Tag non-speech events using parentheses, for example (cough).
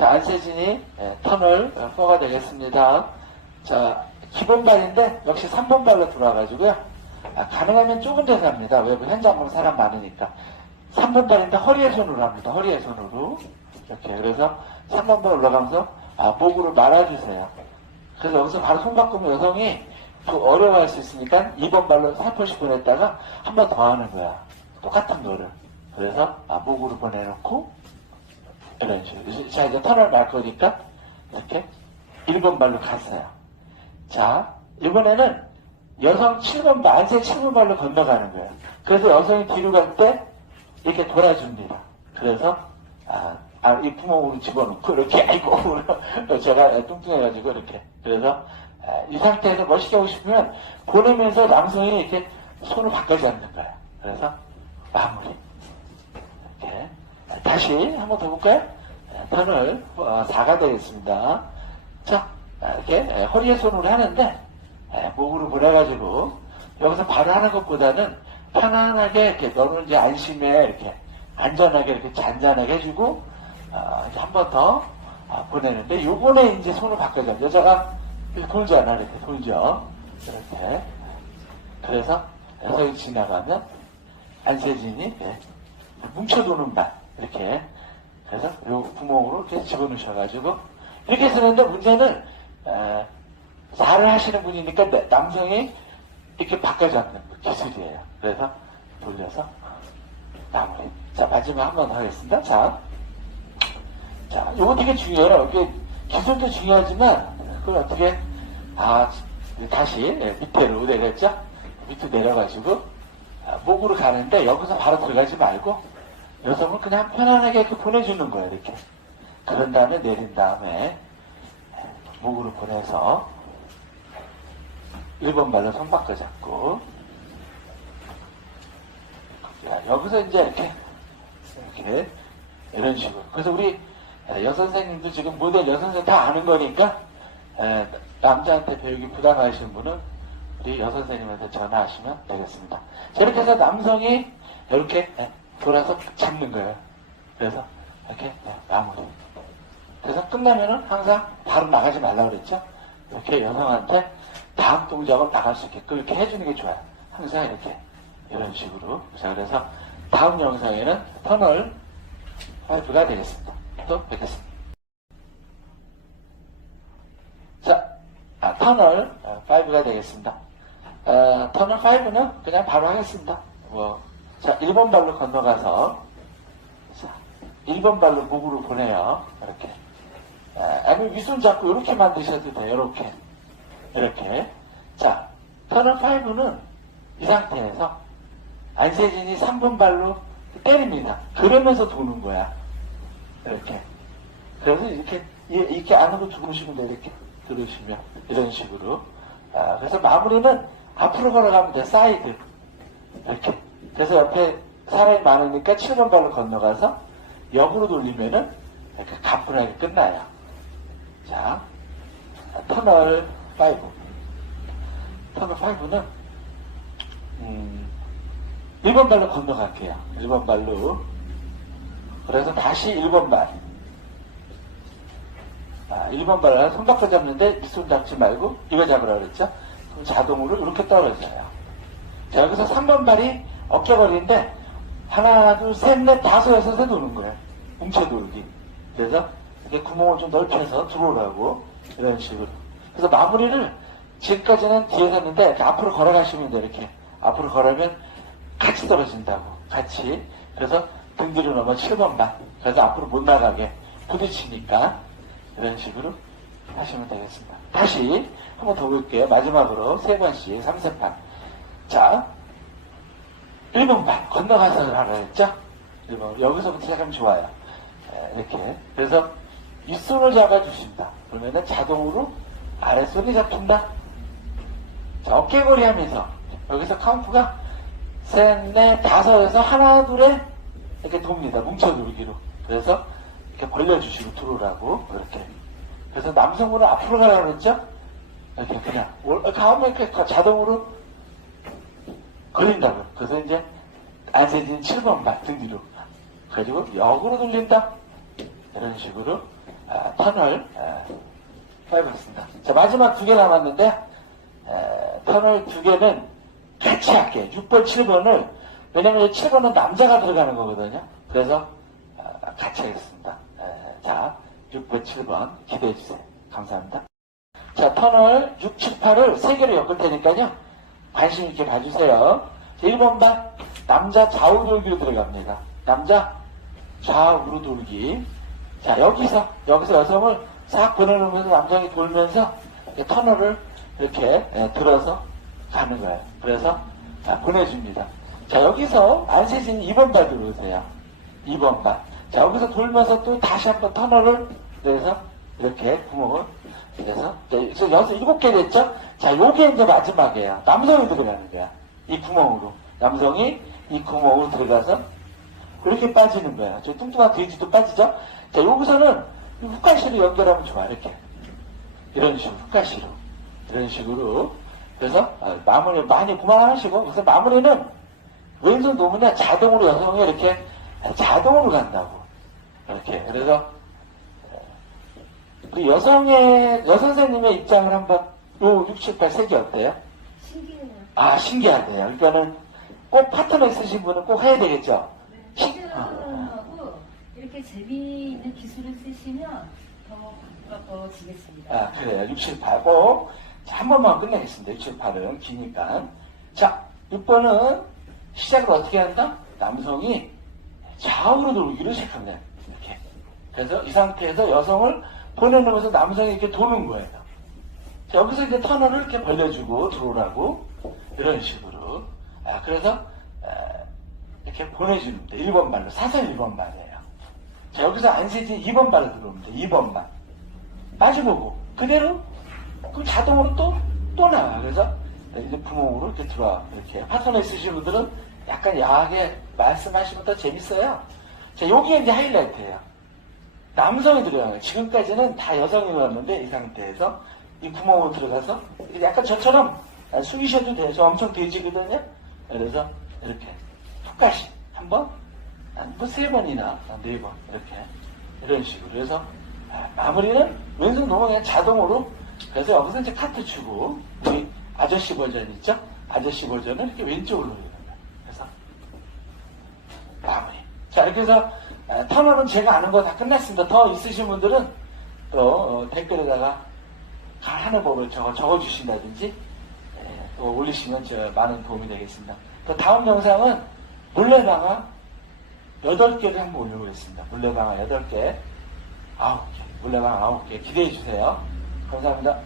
자, 안세진이 예, 턴을 4가 되겠습니다. 자, 기본 발인데 역시 3번 발로 돌아가지고요. 아, 가능하면 좁은 데서 합니다. 외부 현장으로 사람 많으니까. 3번 발인데 허리에 손으로 합니다. 허리에 손으로. 이렇게. 그래서 3번 발 올라가면서 아, 목으로 말아주세요. 그래서 여기서 바로 손 바꾸면 여성이 그 어려워할 수 있으니까 2번 발로 살포시 보냈다가 한 번 더 하는 거야. 똑같은 거를. 그래서 아, 목으로 보내놓고 이런 식으로. 자, 이제 턴을 말 거니까 이렇게 1번 발로 갔어요. 자, 이번에는 여성 7번 발, 안세 7번 발로 건너가는 거예요. 그래서 여성이 뒤로 갈 때 이렇게 돌아줍니다. 그래서 아, 아, 이 구멍으로 집어넣고 이렇게 아이고 (laughs) 제가 뚱뚱해가지고 이렇게 그래서 아, 이 상태에서 멋있게 하고 싶으면 보내면서 남성이 이렇게 손을 바꿔지 않는 거예요. 그래서 마무리 다시 한번 더 볼까요? 아, 턴을 어, 4가 되겠습니다. 자 아, 이렇게 에, 허리에 손으로 하는데 에, 목으로 보내가지고 여기서 바로 하는 것보다는 편안하게 이렇게 너는 이제 안심해 이렇게 안전하게 이렇게 잔잔하게 해주고 아, 이제 한번더 아, 보내는데 요번에 이제 손을 바꿔줘 여자가 돌잖아 이렇게 돌죠 이렇게 그래서 여성이 지나가면 안세진이 뭉쳐도는 발 이렇게 그래서 요 구멍으로 이렇게 집어넣으셔가지고 이렇게 쓰는데 문제는 에, 살을 하시는 분이니까 내- 남성이 이렇게 바꿔잡는 기술이에요. 그래서 돌려서 마무리. 자 마지막 한 번 더 하겠습니다. 자, 자 요거 되게 중요해요. 기술도 중요하지만 그걸 어떻게 아 다시 예, 밑으로 내렸죠? 밑으로 내려가지고 아, 목으로 가는데 여기서 바로 들어가지 말고 여성을 그냥 편안하게 이렇게 보내주는 거예요. 이렇게. 그런 다음에 내린 다음에 목으로 보내서 1번 발로 손 바꿔 잡고. 자, 여기서 이제 이렇게 이렇게 이런 식으로. 그래서 우리 에, 여선생님도 지금 모델 여선생 다 아는 거니까 에, 남자한테 배우기 부담하시는 분은 우리 여선생님한테 전화하시면 되겠습니다. 자, 이렇게 해서 남성이 이렇게 에, 돌아서 잡는 거예요 그래서 이렇게 에, 마무리 그래서 끝나면은 항상 바로 나가지 말라고 그랬죠? 이렇게 여성한테 다음 동작으로 나갈 수 있게끔 이렇게 해주는 게 좋아요. 항상 이렇게, 이런 식으로. 자, 그래서 다음 영상에는 터널 5가 되겠습니다. 또 뵙겠습니다. 자, 아, 터널 5가 되겠습니다. 어, 터널 5는 그냥 바로 하겠습니다. 뭐, 자, 1번 발로 건너가서, 자, 1번 발로 목으로 보내요. 이렇게. 아, 아니면 윗손 잡고 이렇게 만드셔도 돼요. 이렇게. 이렇게. 자, 터널 5는 이 상태에서 안세진이 3번 발로 때립니다. 그러면서 도는 거야. 이렇게. 그래서 이렇게, 이- 이렇게 안으로 들어오시면 돼요. 이렇게 들어오시면. 이런 식으로. 아, 그래서 마무리는 앞으로 걸어가면 돼. 사이드. 이렇게. 그래서 옆에 사람이 많으니까 7번 발로 건너가서 역으로 돌리면은 이렇게 가뿐하게 끝나요. 자, 터널 5. 터널 5는, 음, 1번 발로 건너갈게요. 1번 발로. 그래서 다시 1번 발. 아, 1번 발을 손바꿔 잡는데 밑손 잡지 말고 이거 잡으라 그랬죠? 그럼 자동으로 이렇게 떨어져요. 자, 여기서 3번 발이 어깨거리인데 하나, 둘, 셋, 넷, 다섯, 여섯에 도는 거예요. 뭉쳐 돌기. 그래서 이렇게 구멍을 좀 넓혀서 들어오라고 이런 식으로. 그래서 마무리를 지금까지는 뒤에서 했는데 앞으로 걸어가시면 돼요. 이렇게 앞으로 걸으면 같이 떨어진다고. 같이. 그래서 등 뒤로 넘어 7번 반. 그래서 앞으로 못 나가게 부딪히니까 이런 식으로 하시면 되겠습니다. 다시 한번 더 볼게요. 마지막으로 세 번씩 3세판. 자, 1번 반 건너가서 하라 했죠? 1번 여기서부터 시작하면 좋아요. 에, 이렇게 그래서 윗손을 잡아주신다. 그러면은 자동으로 아랫손이 잡힌다. 자, 어깨거리 하면서 여기서 카운트가 셋, 넷, 다섯에서 하나, 둘에 이렇게 돕니다. 뭉쳐돌기로. 그래서 이렇게 벌려주시고 들어오라고 이렇게. 그래서 남성분은 앞으로 가라고 그랬죠? 이렇게 그냥 올- 가면 이렇게 자동으로 걸린다고. 그래서 이제 안세진 7번 발등 뒤로. 그리고 역으로 돌린다. 이런 식으로 아, 턴을 아, 해보겠습니다. 자, 마지막 두 개 남았는데, 에, 턴을 두 개는 같이 할게요. 6번, 7번을, 왜냐면 7번은 남자가 들어가는 거거든요. 그래서, 아, 같이 하겠습니다. 에, 자, 6번, 7번 기대해 주세요. 감사합니다. 자, 턴을 6, 7, 8을 세 개로 엮을 테니까요. 관심 있게 봐주세요. 자, 1번 반, 남자 좌우 돌기로 들어갑니다. 남자 좌우로 돌기. 자, 여기서, 여기서 여성을 싹 보내놓으면서 남성이 돌면서 이렇게 터널을 이렇게 예, 들어서 가는 거예요. 그래서 자, 보내줍니다. 자, 여기서 안세진 2번 발 들어오세요. 2번 발. 자, 여기서 돌면서 또 다시 한번 터널을 그래서 이렇게 구멍을 그래서 그래서 여기서 일곱 개 됐죠? 자, 요게 이제 마지막이에요. 남성이 들어가는 거야. 이 구멍으로. 남성이 이 구멍으로 들어가서 그렇게 빠지는 거야. 저 뚱뚱한 돼지도 빠지죠? 자, 여기서는 이 훅가시로 연결하면 좋아, 이렇게. 이런 식으로, 훅가시로. 이런 식으로. 그래서, 아, 마무리 많이 그만하시고, 그래서 마무리는 왼손 놓으면 자동으로 여성이 이렇게 자동으로 간다고. 이렇게. 그래서, 우리 여성의, 여선생님의 입장을 한번, 요 6, 7, 8, 3개 어때요? 신기해요. 아, 신기하대요. 그러니까는 꼭 파트너 있으신 분은 꼭 해야 되겠죠? 네. 신기하고 이렇게 재미있는 기술을 쓰시면 더 바빠지겠습니다. 아, 그래요. 6, 7, 8. 꼭. 자, 한 번만 끝내겠습니다. 6, 7, 8은 기니까. 자, 6번은 시작을 어떻게 한다? 남성이 좌우로 돌기로 시작합니다. 이렇게. 그래서 이 상태에서 여성을 보내놓으면서 남성이 이렇게 도는 거예요. 자, 여기서 이제 터널을 이렇게 벌려주고 들어오라고. 이런 식으로. 아, 그래서, 아, 이렇게 보내줍니다. 1번 발로. 사선 1번 발이에요. 자, 여기서 안세진 2번 발로 들어옵니다. 2번 발. 마주보고 그대로 그럼 자동으로 또 또 나와 그래서 이제 구멍으로 이렇게 들어와 이렇게 파트너 있으신 분들은 약간 야하게 말씀하시면 더 재밌어요 자 여기에 이제 하이라이트예요 남성이 들어가요 지금까지는 다 여성이 들어갔는데 이 상태에서 이 구멍으로 들어가서 약간 저처럼 숙이셔도 돼요 저 엄청 돼지거든요 그래서 이렇게 툭가시 한번 뭐세 번이나 네 번 이렇게 이런 식으로 아, 마무리는 왼손 놓으면 그냥 자동으로 그래서 여기서 이제 카트 주고 우리 아저씨 버전 있죠? 아저씨 버전은 이렇게 왼쪽으로 거예요. 그래서 마무리. 자 이렇게 해서 아, 터널은 제가 아는 거 다 끝났습니다. 더 있으신 분들은 또 어, 댓글에다가 하는 법을 적어, 적어주신다든지 예, 또 올리시면 저 많은 도움이 되겠습니다. 또 다음 영상은 물레방아 8개를 한번 올려보겠습니다. 물레방아 8개, 9개, 물레방아 9개 기대해 주세요. 감사합니다.